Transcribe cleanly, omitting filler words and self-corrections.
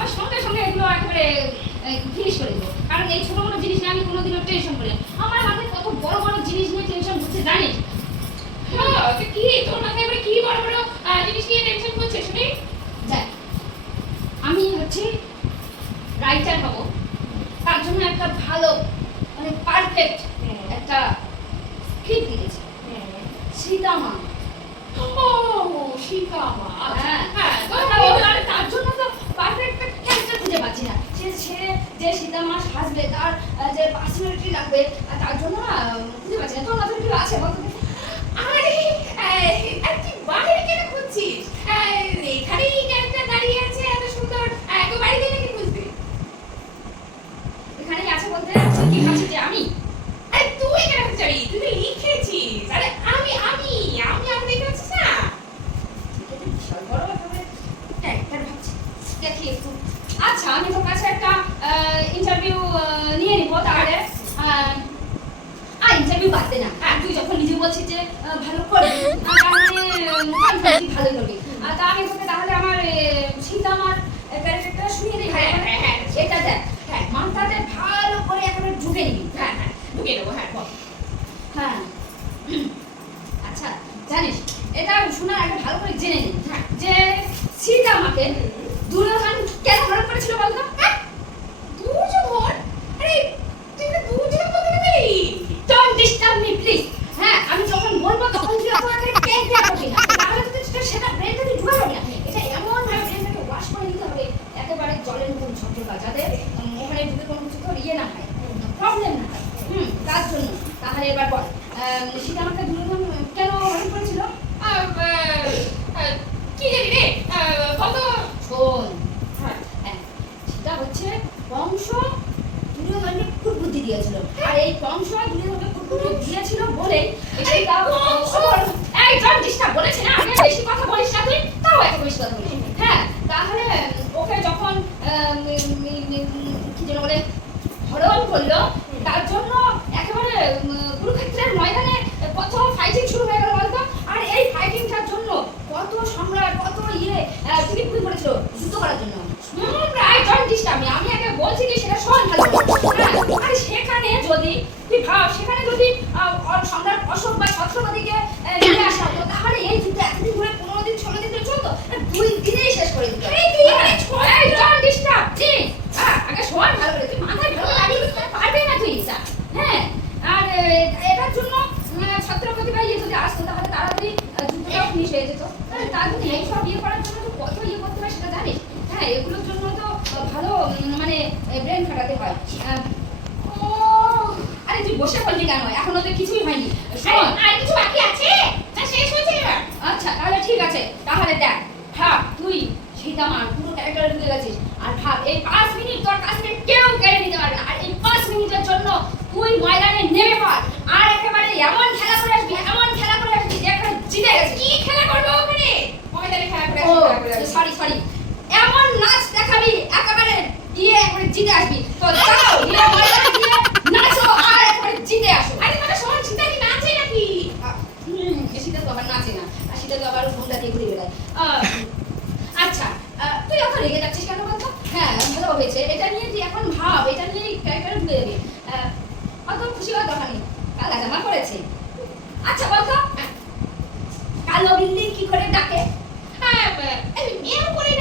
আর সঙ্গে সঙ্গে এগুলো একেবারে ফিনিশ করে দেবো। কারণ এই ছোটো মোটো জিনিস নিয়ে আমি কোনোদিনও টেনশন করি না। আমার মাথায় কত বড় বড় জিনিস নিয়ে টেনশন করছে জানিস? কি তোর মাথায় এবারে কি বড় বড় জিনিস নিয়ে টেনশন করছে শুনি? দেখ, আমি হচ্ছে রাইটার হব, তার জন্য একটা ভালো মানে পারফেক্ট একটা স্ক্রিপ্ট লিখেছি। সীতামা। ও সীতামা। হ্যাঁ হ্যাঁ আর তার জন্য তো পারফেক্ট একটা ক্যারেক্টার খুঁজে পাচ্ছি না। সে যে সীতামা সাজবে, তার যে পার্সোনালিটি লাগবে, তার জন্য না খুঁজে পাচ্ছি না। তোর মাথায় কি আছে বলতো? আরে তুই বাইরে কেন খুঁজছিস? এখানেই ক্যারেক্টার দাঁড়িয়ে আছে এত সুন্দর, তো বাড়িতে নাকি খুঁজবি? এখানেই আছে বলতে তুই কি ভাবছিস যে আমি? আরে তুই কেন খুঁজবি? তুই তো লিখেছিস। আরে আমি দেখে আছিস না? বিশাল বড় একেবারে ক্যারেক্টার ভাবছি। দেখি একটু। আচ্ছা, আমি তোর কাছে একটা ইন্টারভিউ নিয়ে নিব তাহলে। ইন্টারভিউ বাদ দে না। তুই যখন নিজে বলছিস যে ভালো করবি, মানে ভালো করবি, তা আমি তোকে তাহলে আমার সীতামার ক্যারেক্টারটা শুনিয়ে দিই। হ্যাঁ। এটা দেখ, মাথাতে ভালো করে একেবারে ঢুকে নিবি। হ্যাঁ ঢুকে দেবো। হ্যাঁ বল। হ্যাঁ। আচ্ছা, জানিস এটা শোনার আগে ভালো করে জেনে নিন যে সীতামাকে দুর্যোধন কেন হরণ করেছিল বলতো? দুর্যোধন? আরে তুই তো দুর্যোধন বলতে পারি? Don't disturb me please. হ্যাঁ, আমি যখন বলবো তখন তুই আমাকে টেক দেয়া করবি না, তাহলে তুই সেটা ব্রেনটা তুই ঢুকে পাবি না। এটা এমন ভাবে ব্রেনটাকে ওয়াশ করে নিতে হবে একেবারে জলের মতন ঝরঝরা, যাতে ওখানে ঢুকে কোনো কিছু তোর ইয়ে না হয়, প্রবলেম না হয়। তার জন্য তাহলে এবার বল, সীতামাকে দুর্যোধন কেন হরণ করেছিল? কি জানি রে, কত শোন। হ্যাঁ, সেটা হচ্ছে কংস দুর্যোধনকে কুটবুদ্ধি দিয়েছিল, আর এই কংস দুর্যোধনকে কুটবুদ্ধি দিয়েছিল বলে এই জন ডিস্টার্ব বলেছে না, আমি বেশি কথা বলিস না তুই, তাও এত বেশি কথা বলিস। হ্যাঁ, তাহলে ওকে যখন কি যেন বলে হরণ করলো, তার জন্য একেবারে কুরুক্ষেত্রের ময়দানে কত ফাইটিং শুরু হয়ে গেল বলতো। আর এই ফাইটিংটার জন্য কত সম্রাট, কত টিকিট করেছিল যুদ্ধ করার জন্য। প্রায় জন ডিস্টার্ব আমি আগে বলছি কি সেটা শোন ভালো করে। আর সেখানে যদি তুই ভাব, সেখানে যদি সম্রাট অশোক বা ছত্রপতিকে নিয়ে আসা হতো, তাহলে এই যুদ্ধ এতদিন ধরে 15 দিন 16 দিন ধরে চলতো, 2 দিনেই শেষ করে দিত। এই জন ডিস্টার্ব আগে শোন ভালো করে, তুই মাথায় ভালো লাগিয়ে দিতে পারবি না তুই। হ্যাঁ, আর এটার জন্য ছত্রপতি বা যদি আসতো তাহলে তাড়াতাড়ি যুদ্ধটাও ফিনিশ হয়ে যেত। তার জন্য এইসব করার জন্য তো কত করতে হয় সেটা জানিস? হ্যাঁ, এগুলোর জন্য তো ভালো মানে ব্রেন খাটাতে হয়। আরে তুই বসে পড়লি কেন? এখনো তো কিছুই হয়নি। আর কিছু বাকি আছে না, শেষ হয়েছে এবার? আচ্ছা, তাহলে ঠিক আছে। তাহলে দেখ, ভাব তুই সীতামার পুরো ক্যারেক্টারে ঢুকে গেছিস, আর ভাব এই 5 মিনিট তোর কাছ থেকে কেউ কেড়ে নিতে পারবে না। আর এই 5 মিনিটের জন্য তুই ময়দানে নেমে পড়, আর একেবারে এমন খেলা করে আসবি যে একেবারে জিতে গেছিস। কি খেলা করবো ওখানে? ময়দানে খেলা করে সরি, এমন নাচ দেখাবি একেবারে একেবারে জিতে আসবি। তো চলো ময়দানে গিয়ে নাচো আর একেবারে জিতে আসো। আরে মানে শোন, সীতা কি নাচে নাকি? সীতা তো আবার নাচে না, আর সীতা তো আবার ঘুমটা দিয়ে ঘুরে বেড়ায়। আচ্ছা, তুই এখন রেগে যাচ্ছিস কেন বলতো? হ্যাঁ, ভালো হয়েছে, এটা নিয়ে তুই এখন ভাব, এটা নিয়ে ক্যারেক্টারে ঢুকে যাবি। অত খুশি হওয়ার দরকার নেই, কালা জামা পরেছে। আচ্ছা বলতো, কালো বিল্লি কি করে ডাকে? মেয়েও করে